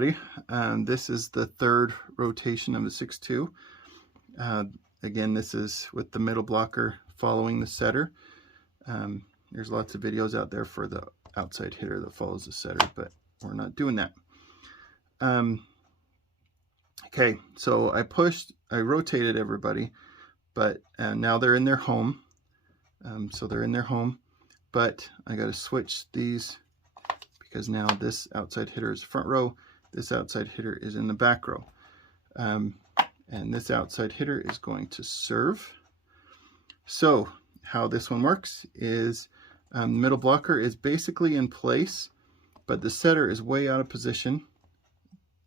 everybody. This is the third rotation of the 6-2. Again, this is with the middle blocker following the setter. There's lots of videos out there for the outside hitter that follows the setter, but we're not doing that. Okay, so I rotated everybody, but now they're in their home. So they're in their home, but I got to switch these because now this outside hitter is front row, this outside hitter is in the back row. And this outside hitter is going to serve. So how this one works is middle blocker is basically in place, but the setter is way out of position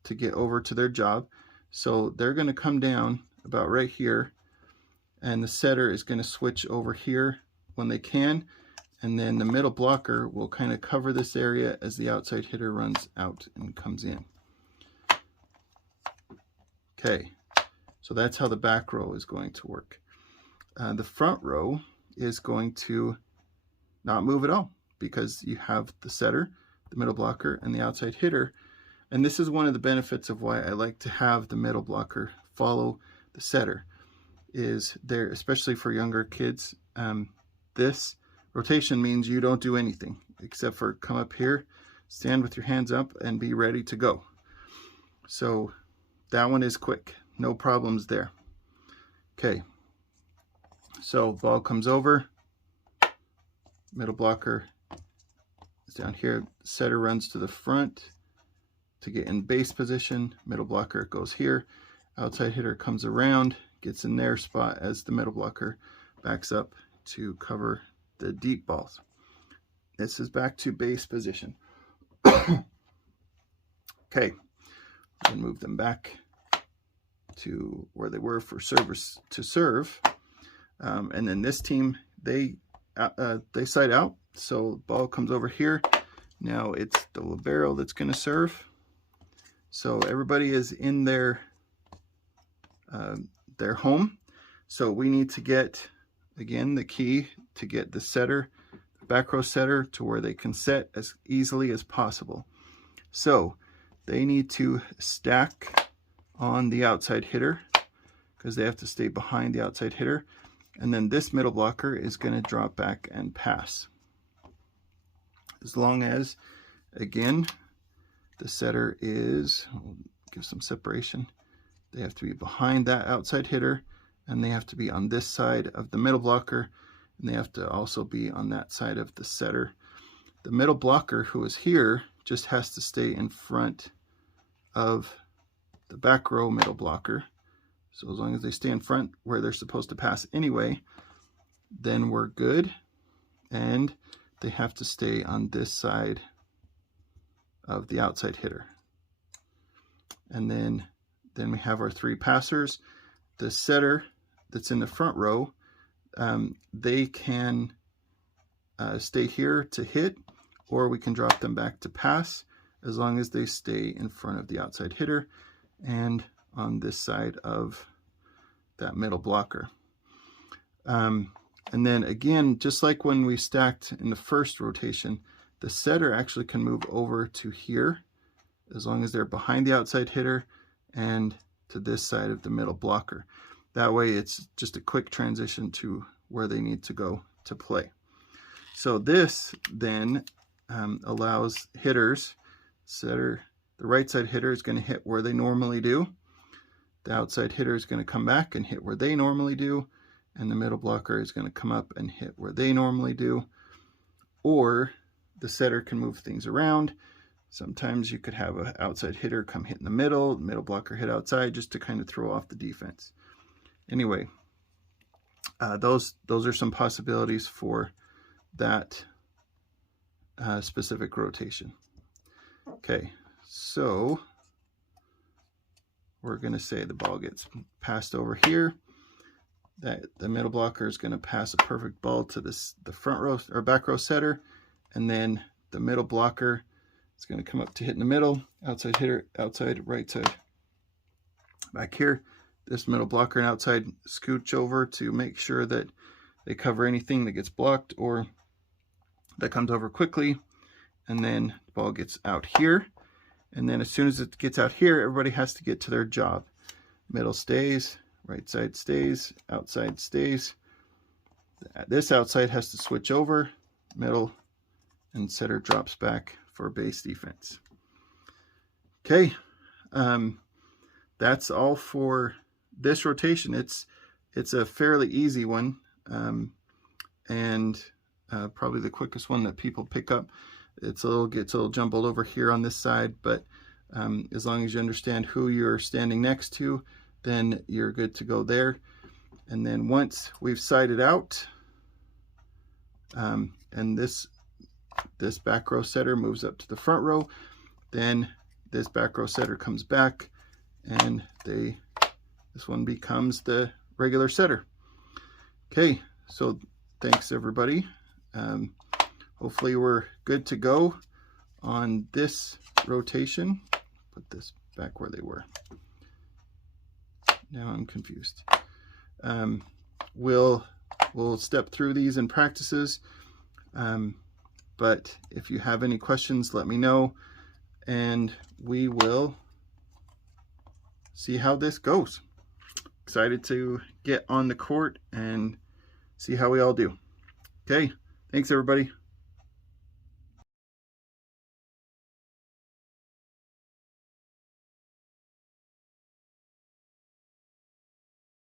to get over to their job. So they're going to come down about right here, and the setter is going to switch over here when they can, and then the middle blocker will kind of cover this area as the outside hitter runs out and comes in. Okay, so that's how the back row is going to work. The front row is going to not move at all because you have the setter, the middle blocker, and the outside hitter. And this is one of the benefits of why I like to have the middle blocker follow the setter, is there, especially for younger kids, this rotation means you don't do anything except for come up here, stand with your hands up, and be ready to go. So that one is quick, no problems there. Okay, so ball comes over, middle blocker is down here, setter runs to the front to get in base position, middle blocker goes here, outside hitter comes around, gets in their spot as the middle blocker backs up to cover the deep balls. This is back to base position. Okay, we'll move them back to where they were for service to serve. And then this team, they side out, so ball comes over here. Now it's the libero that's going to serve. So everybody is in their home. So we need to get, again, the key to get the setter, the back row setter, to where they can set as easily as possible. So they need to stack on the outside hitter because they have to stay behind the outside hitter. And then this middle blocker is going to drop back and pass. As long as, again, the setter is, we'll give some separation. They have to be behind that outside hitter, and they have to be on this side of the middle blocker, and they have to also be on that side of the setter. The middle blocker, who is here, just has to stay in front of the back row middle blocker. So as long as they stay in front where they're supposed to pass anyway, then we're good. And they have to stay on this side of the outside hitter. And then we have our three passers. The setter that's in the front row, they can stay here to hit, or we can drop them back to pass as long as they stay in front of the outside hitter and on this side of that middle blocker. And then again, just like when we stacked in the first rotation, the setter actually can move over to here as long as they're behind the outside hitter and to this side of the middle blocker. That way it's just a quick transition to where they need to go to play. So this then allows hitters, setter, the right side hitter is going to hit where they normally do. The outside hitter is going to come back and hit where they normally do. And the middle blocker is going to come up and hit where they normally do. Or the setter can move things around. Sometimes you could have an outside hitter come hit in the middle blocker hit outside, just to kind of throw off the defense. Anyway, those are some possibilities for that specific rotation. Okay, so we're going to say the ball gets passed over here. That the middle blocker is going to pass a perfect ball to the front row or back row setter, and then the middle blocker is going to come up to hit in the middle, outside hitter, outside, right side. Back here, this middle blocker and outside scooch over to make sure that they cover anything that gets blocked or that comes over quickly, and then the ball gets out here, And then as soon as it gets out here, everybody has to get to their job. Middle stays, right side stays, outside stays. This outside has to switch over, middle, and setter drops back for base defense. Okay, that's all for this rotation. It's a fairly easy one, and probably the quickest one that people pick up. Gets a little jumbled over here on this side, but as long as you understand who you're standing next to, then you're good to go there. And then once we've sided out, and this back row setter moves up to the front row, then this back row setter comes back, and this one becomes the regular setter. Okay, so thanks everybody. Hopefully we're good to go on this rotation. Put this back where they were. Now I'm confused. We'll step through these in practices, but if you have any questions, let me know, and we will see how this goes. Excited to get on the court and see how we all do. Okay, thanks everybody.